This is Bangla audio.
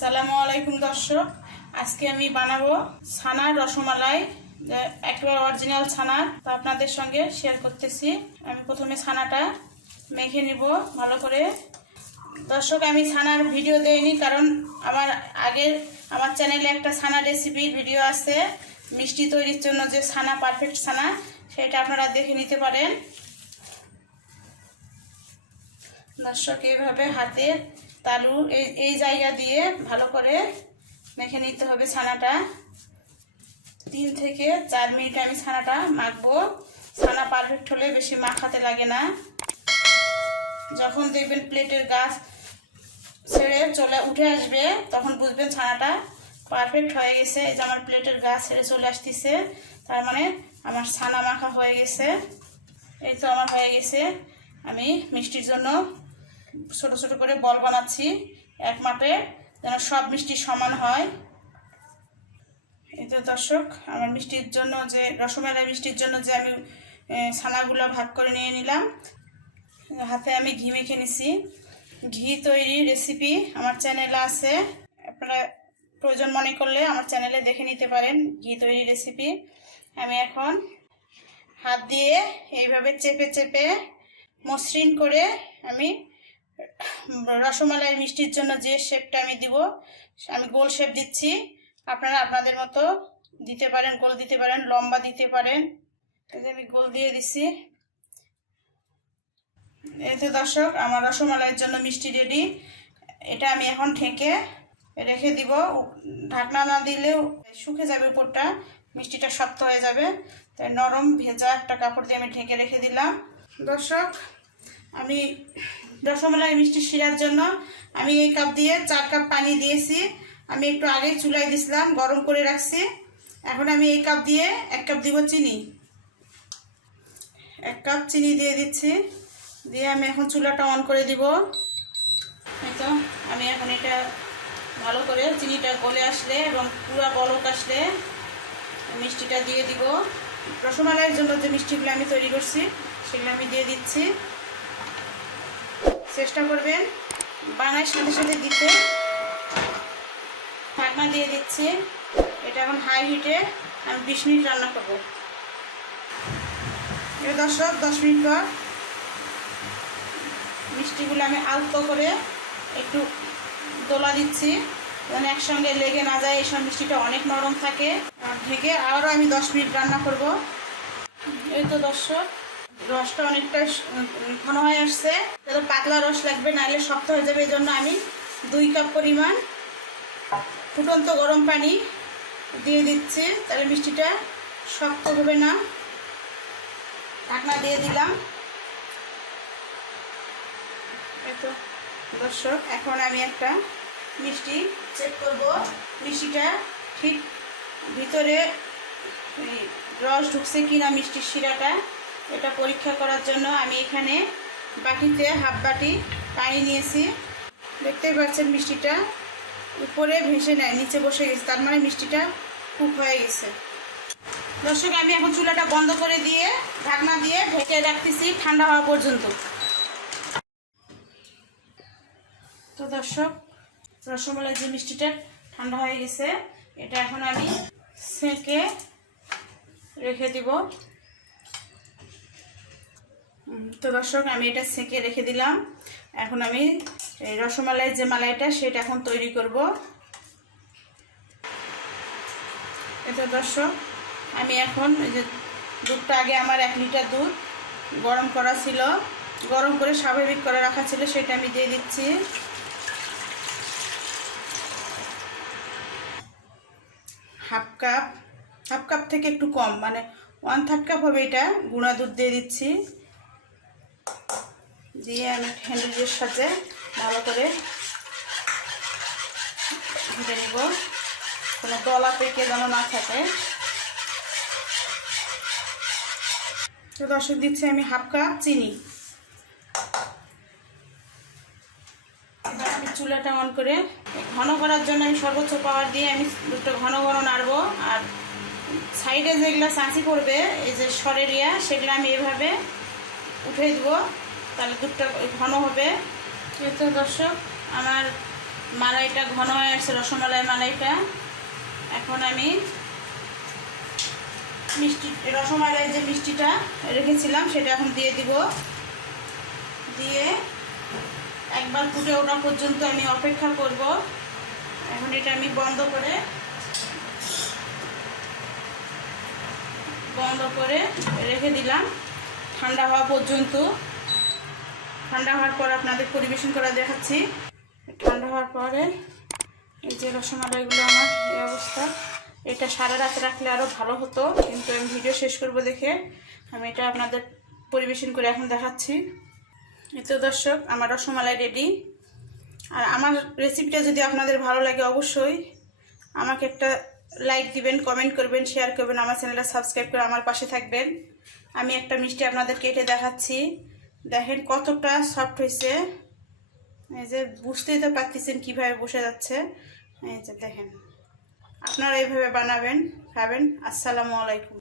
আসসালামু আলাইকুম দর্শক, আজকে আমি বানাবো ছানার রসমালাই, একেবারে অরিজিনাল ছানা। তো আপনাদের সঙ্গে শেয়ার করতেছি। আমি প্রথমে ছানাটা মেখে নিব ভালো করে। দর্শক, আমি ছানার ভিডিও দেইনি, কারণ আমার চ্যানেলে একটা ছানা রেসিপির ভিডিও আছে, মিষ্টি তৈরির জন্য যে ছানা, পারফেক্ট ছানা, সেটা আপনারা দেখে নিতে পারেন। দর্শক, এইভাবে হাতের তালু এই জায়গা দিয়ে ভালো করে মেখে নিতে হবে ছানাটা। 3 থেকে 4 মিনিট আমি ছানাটা মাখবো। ছানা পারফেক্ট হলে বেশি মাখাতে লাগে না। যখন দেখবেন প্লেটের গাছ ছেড়ে উঠে আসবে, তখন বুঝবেন ছানাটা পারফেক্ট হয়ে গেছে। এই যে আমার প্লেটের গাছ ছেড়ে চলে আসতেছে, তার মানে আমার ছানা মাখা হয়ে গেছে। এই তো আমার হয়ে গেছে। আমি মিষ্টির জন্য ছোট ছোট করে বল বানাচ্ছি এক মাপে, যেন সব মিষ্টি সমান হয়। এই তো দর্শক, আমার মিষ্টির জন্য যে রসমালাই মিষ্টির জন্য যে আমি ছানাগুলো ভাগ করে নিয়ে নিলাম। হাতে আমি ঘি মেখে নিছি। ঘি তৈরি রেসিপি আমার চ্যানেলে আছে, আপনারা প্রয়োজন মনে করলে আমার চ্যানেলে দেখে নিতে পারেন ঘি তৈরি রেসিপি। আমি এখন হাত দিয়ে এইভাবে চেপে চেপে মসৃণ করে আমি রসমালাই মিষ্টির জন্য যে শেপটা আমি দিব, আমি গোল শেপ দিচ্ছি। আপনারা আপনাদের মতো দিতে পারেন, গোল দিতে পারেন, লম্বা দিতে পারেন। এই যে আমি গোল দিয়ে দিচ্ছি। এতে দর্শক, আমার রসমালাইয়ের জন্য মিষ্টি রেডি। এটা আমি এখন ঢেকে রেখে দিব। ঢাকনা না দিলেও শুকে যাবে, উপরটা মিষ্টিটা শক্ত হয়ে যাবে। তাই নরম ভেজা একটা কাপড় দিয়ে আমি ঢেকে রেখে দিলাম। দর্শক, আমি রসমালাই মিষ্টি শিরার জন্য আমি এই কাপ দিয়ে 4 কাপ পানি দিয়েছি। আমি একটু আগেই চুলায় দিছিলাম, গরম করে রাখছি। এখন আমি এই কাপ দিয়ে 1 কাপ দিব চিনি। 1 কাপ চিনি দিয়ে দিচ্ছি। দিয়ে আমি এখন চুলাটা অন করে দিব। এই তো আমি এখন এটা ভালো করে চিনিটা গলে আসলে এবং পুরো বলক আসলে মিষ্টিটা দিয়ে দিব। রসমালাইয়ের জন্য যে মিষ্টিগুলো আমি তৈরি করছি সেগুলো আমি দিয়ে দিচ্ছি। চেষ্টা করবেন বানানোর সাথে সাথে দিতে। ঢাকনা দিয়ে দিচ্ছি। এটা এখন হাই হিটে আমি 20 মিনিট রান্না করব। এবার দর্শক, 10 মিনিট পর মিষ্টিগুলো আমি আলতো করে একটু দোলা দিচ্ছি, যেন একসঙ্গে লেগে না যায়। এইসব মিষ্টিটা অনেক নরম থাকে। ঢেকে আরও আমি 10 মিনিট রান্না করব। এই তো দর্শক, রসটা অনেকটা ঘন হয়ে আসছে। তাহলে পাতলা রস লাগবে, নাহলে শক্ত হয়ে যাবে। এই জন্য আমি 2 কাপ পরিমাণ ফুটন্ত গরম পানি দিয়ে দিচ্ছি, তাহলে মিষ্টিটা শক্ত হবে না। ঢাকনা দিয়ে দিলাম। এই তো দর্শক, এখন আমি একটা মিষ্টি চেক করব, মিষ্টিটা ঠিক ভিতরে রস ঢুকছে কিনা, মিষ্টির শিরাটা। এটা পরীক্ষা করার জন্য আমি এখানে বাটিতে হাফ বাটি পানি নিয়েছি। দেখতেই পাচ্ছেন মিষ্টিটা উপরে ভেসে নেয়, নিচে বসে গেছে, তার মানে মিষ্টিটা কুক হয়ে গেছে। দর্শক, আমি এখন চুলাটা বন্ধ করে দিয়ে ঢাকনা দিয়ে ঢেকে রাখতেছি ঠান্ডা হওয়া পর্যন্ত। তো দর্শক, রসমালাই যে মিষ্টিটা ঠান্ডা হয়ে গেছে, এটা এখন আমি সেঁকে রেখে দিব। তো দর্শক, আমি এটা সেঁকে রেখে দিলাম। এখন আমি এই রসমালাই যে মালাইটা, সেটা এখন তৈরি করব। এটা দর্শক, আমি এখন এই যে দুধটা, আগে আমার 1 লিটার দুধ গরম করা ছিল, গরম করে স্বাভাবিক করে রাখা ছিল, সেটা আমি দিয়ে দিচ্ছি। হাফ কাপ থেকে একটু কম, মানে 1/3 কাপ হবে। এটা গুঁড়া দুধ দিয়ে দিচ্ছি। দিয়ে আমি হ্যান্ডেলের সাথে ভালো করে ঘুরে নেব, কোনো দলা পেকে যেন না থাকে। তো দর্শক, দিচ্ছি আমি হাফ কাপ চিনি। এবার আমি চুলাটা অন করে ঘন করার জন্য আমি সর্বোচ্চ পাওয়ার দিয়ে আমি দুধটা ঘন ঘন নাড়বো। আর সাইডে যেগুলো চাঁচি পড়বে, এই যে সরেরিয়া, সেগুলো আমি এভাবে উঠে দেবো, তাহলে দুধটা ঘন হবে। এই তো দর্শক, আমার মালাইটা ঘন হয়ে আসছে, রসমালাই মালাইটা। এখন আমি মিষ্টি রসমালাইয়ের যে মিষ্টিটা রেখেছিলাম সেটা এখন দিয়ে দিব। দিয়ে একবার ফুটে ওঠা পর্যন্ত আমি অপেক্ষা করব। এখন এটা আমি বন্ধ করে রেখে দিলাম ঠান্ডা হওয়া পর্যন্ত। ঠান্ডা হওয়ার পর আপনাদের পরিবেশন করে দেখাচ্ছি। ঠান্ডা হওয়ার পরে এই যে রসমালাইগুলো আমার এই অবস্থা। এটা সারা রাত রাখলে আরও ভালো হতো, কিন্তু আমি ভিডিও শেষ করব দেখে আমি এটা আপনাদের পরিবেশন করে এখন দেখাচ্ছি। এই তো দর্শক, আমার রসমালাই রেডি। আর আমার রেসিপিটা যদি আপনাদের ভালো লাগে অবশ্যই আমাকে একটা লাইক দিবেন, কমেন্ট করবেন, শেয়ার করবেন, আমার চ্যানেলটা সাবস্ক্রাইব করে আমার পাশে থাকবেন। আমি একটা মিষ্টি আপনাদের কেটে দেখাচ্ছি, দেখেন কতটা সফট হয়েছে। এই যে বুঝতেই তো পারতেছেন কীভাবে বসে যাচ্ছে। এই যে দেখেন, আপনারা এইভাবে বানাবেন, খাবেন। আসসালামু আলাইকুম।